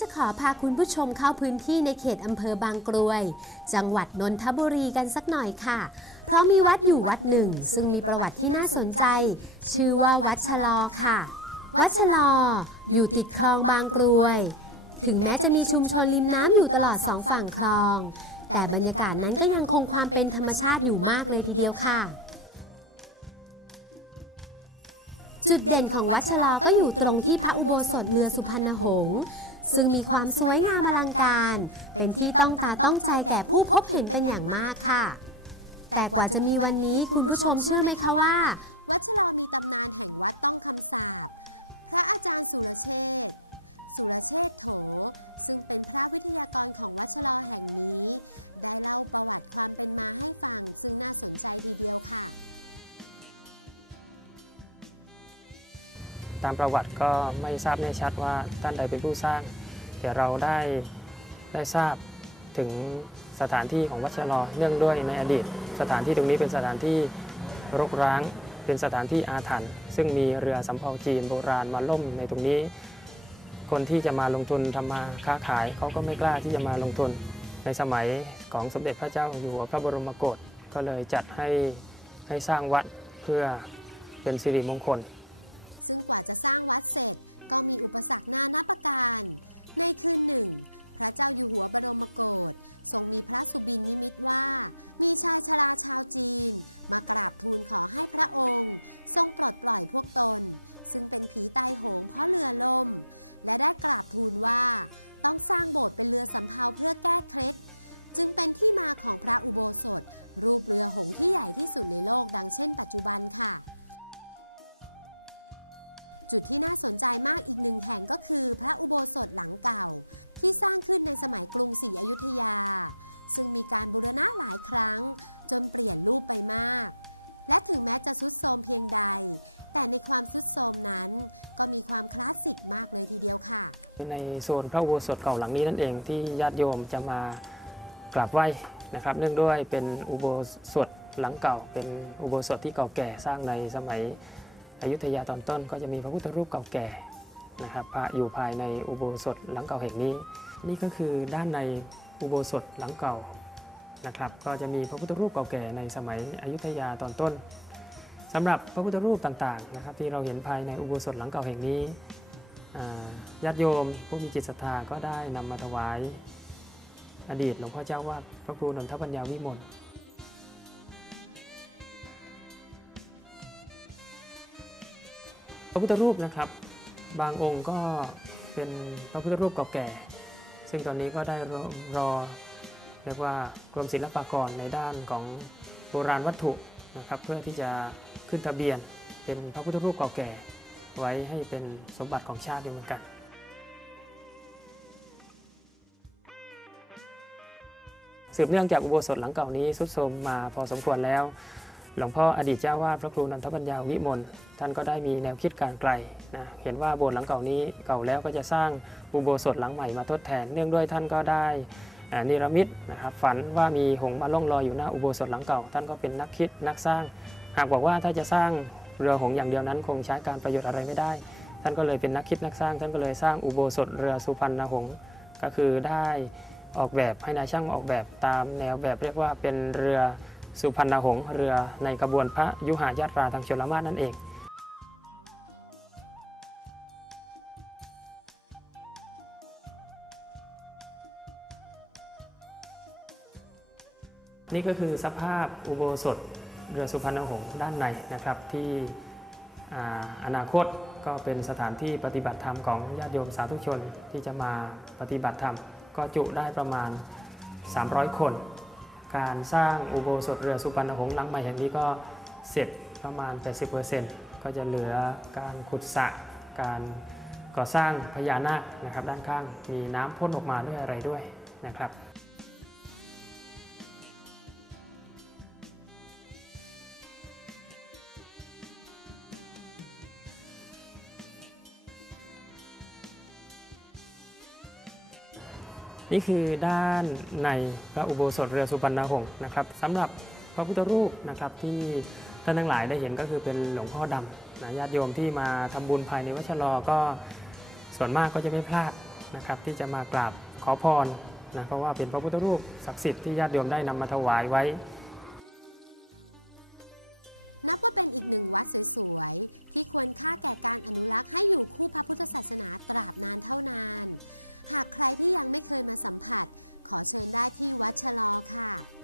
จะขอพาคุณผู้ชมเข้าพื้นที่ในเขตอำเภอบางกรวย จังหวัดนนทบุรีกันสักหน่อยค่ะ เพราะมีวัดอยู่วัดหนึ่ง ซึ่งมีประวัติที่น่าสนใจ ชื่อว่าวัดชะลอค่ะ วัดชะลออยู่ติดคลองบางกรวย ถึงแม้จะมีชุมชนริมน้ำอยู่ตลอดสองฝั่งคลอง แต่บรรยากาศนั้นก็ยังคงความเป็นธรรมชาติอยู่มากเลยทีเดียวค่ะจุดเด่นของวัดชะลอก็อยู่ตรงที่พระอุโบสถเรือสุพรรณหงษ์ ซึ่งมีความสวยงามอลังการ เป็นที่ต้องตาต้องใจแก่ผู้พบเห็นเป็นอย่างมากค่ะ แต่กว่าจะมีวันนี้คุณผู้ชมเชื่อไหมคะว่า วัดชะลอมีตำนานแห่งวัดต้องคำสาปพระอาจารย์สุรเชษสุรเชษโถ ซึ่งเป็นพระวิทยากรของวัดชะลอแห่งนี้ ได้เล่าประวัติความเป็นมาให้ฟัง ซึ่งน่าสนใจทีเดียวค่ะ ตามประวัติก็ไม่ทราบแน่ชัดว่าท่านใดเป็นผู้สร้าง แต่เราได้ได้ทราบถึงสถานที่ของวัดชะลอเนื่องด้วยในอดีต สถานที่ตรงนี้เป็นสถานที่รกร้าง เป็นสถานที่อาถรรพ์ซึ่งมีเรือสำเภาจีนโบราณมาล่มในตรงนี้ คนที่จะมาลงทุนทำมาค้าขายเขาก็ไม่กล้าที่จะมาลงทุน ในสมัยของสมเด็จพระเจ้าอยู่หัวพระบรมโกศก็เลยจัดให้ให้สร้างวัดเพื่อเป็นสิริมงคล ซึ่งกว่าจะสร้างวัดเสร็จก็มีอุปสรรคนานาประการ ในคืนหนึ่ง พระเจ้าอยู่หัวบรมโกศทรงมีพระสุบินนิมิตว่า มีชายชราชาวจีน มากราบทูลขอให้พระองค์ ทรงปลดปล่อยพวกตน ซึ่งเป็นผีตายโหงเพราะเรือล่ม และได้กราบทูลว่า ต้องสร้างโบสถ์เป็นเรือสำเภาเพื่อแก้เคล็ดจึงเป็นที่มาของพระอุโบสถ รูปเรือหงที่ใหญ่ที่สุดในโลกดังเช่นปัจจุบันค่ะ จุดที่น่าสนใจมากอีกหนึ่งแห่งก็คือพระอุโบสถหลังเก่า ที่สร้างขึ้นในสมัยกรุงศรีอยุธยา ซึ่งมีการบูรณะหลายครั้ง จนเปลี่ยนรูปไปมาก และถึงแม้จะสุดโทรมเพียงใด แต่ในความสุดโทรมนั้น ก็มีความคลาสสิกมากเลยทีเดียวค่ะ ในโซนพระอุโบสถเก่าหลังนี้นั่นเองที่ญาติโยมจะมากราบไหว้นะครับ เนื่องด้วยเป็นอุโบสถหลังเก่า เป็นอุโบสถที่เก่าแก่สร้างในสมัย อยุธยาตอนต้นก็จะมีพระพุทธรูปเก่าแก่นะครับพระอยู่ภายในอุโบสถหลังเก่าแห่งนี้ นี่ก็คือด้านในอุโบสถหลังเก่านะครับก็จะมีพระพุทธรูปเก่าแก่ในสมัยอยุธยาตอนต้นสำหรับพระพุทธรูปต่างๆนะครับที่เราเห็นภายในอุโบสถหลังเก่าแห่งนี้ญาติโยมผู้มีจิตศรัทธาก็ได้นำมาถวายอดีตหลวงพ่อเจ้าวาดพระครูนนทปัญญาวิมล พระพุทธรูปนะครับ บางองค์ก็เป็นพระพุทธรูปเก่าแก่ ซึ่งตอนนี้ก็ได้รอรอเรียกว่ากรมศิลปากรในด้านของโบราณวัตถุนะครับ เพื่อที่จะขึ้นทะเบียนเป็นพระพุทธรูปเก่าแก่ ไว้ให้เป็นสมบัติของชาติเหมือนกันสืบเนื่องจากอุโบสถหลังเก่านี้สุดโทรมมาพอสมควรแล้ว หลวงพ่ออดีตเจ้าวาดพระครูนันทปัญญาวิมลท่านก็ได้มีแนวคิดการไกลนะเห็นว่าโบสถ์หลังเก่านี้เก่าแล้วก็จะสร้างอุโบสถหลังใหม่มาทดแทน เนื่องด้วยท่านก็ได้นิรมิตนะครับฝันว่ามีหงมาล่องลอยอยู่หน้าอุโบสถหลังเก่า ท่านก็เป็นนักคิดนักสร้าง หากบอกว่าถ้าจะสร้างเรือหงอย่างเดียวนั้น คงใช้การประโยชน์อะไรไม่ได้ ท่านก็เลยเป็นนักคิดนักสร้าง ท่านก็เลยสร้างอุโบสถเรือสุพรรณหงส์ก็คือได้ออกแบบให้นายช่างออกแบบตามแนวแบบเรียกว่าเป็นเรือ สุพรรณหงส์เรือในกระบวนพระยุหายาตราทางชลมาศนั่นเอง นี่ก็คือสภาพอุโบสถเรือสุพรรณหงส์ด้านในนะครับที่อ่าอนาคตก็เป็นสถานที่ปฏิบัติธรรมของญาติโยมสาธุชนที่จะมาปฏิบัติธรรม ก็จุได้ประมาณ 300 คน การสร้างอุโบสถเรือสุพรรณหงส์หลังใหม่แห่งนี้ก็เสร็จประมาณ 80%ก็จะเหลือการขุดสระการก่อสร้างพญานาคนะครับด้านข้างมีน้ำพ่นออกมาด้วยอะไรด้วยนะครับ นี่คือด้านในพระอุโบสถเรือสุพรรณหงษ์นะครับสำหรับพระพุทธรูปนะครับที่ท่านทั้งหลายได้เห็นก็คือเป็นหลวงพ่อดำนะญาติโยมที่มาทำบุญภายในวัดชะลอก็ส่วนมากก็จะไม่พลาดนะครับที่จะมากราบขอพรนะเพราะว่าเป็นพระพุทธรูปศักดิ์สิทธิ์ที่ญาติโยมได้นำมาถวายไว้ นับว่าเป็นอีกหนึ่งวัดสวยๆ ที่ควรค่าแก่การอนุรักษ์ให้อยู่คู่พระพุทธศาสนาตราบนานเท่านาน หากใครที่ยังไม่เคยมาสัมผัส ขอเชิญได้ที่วัดชะลอค่ะ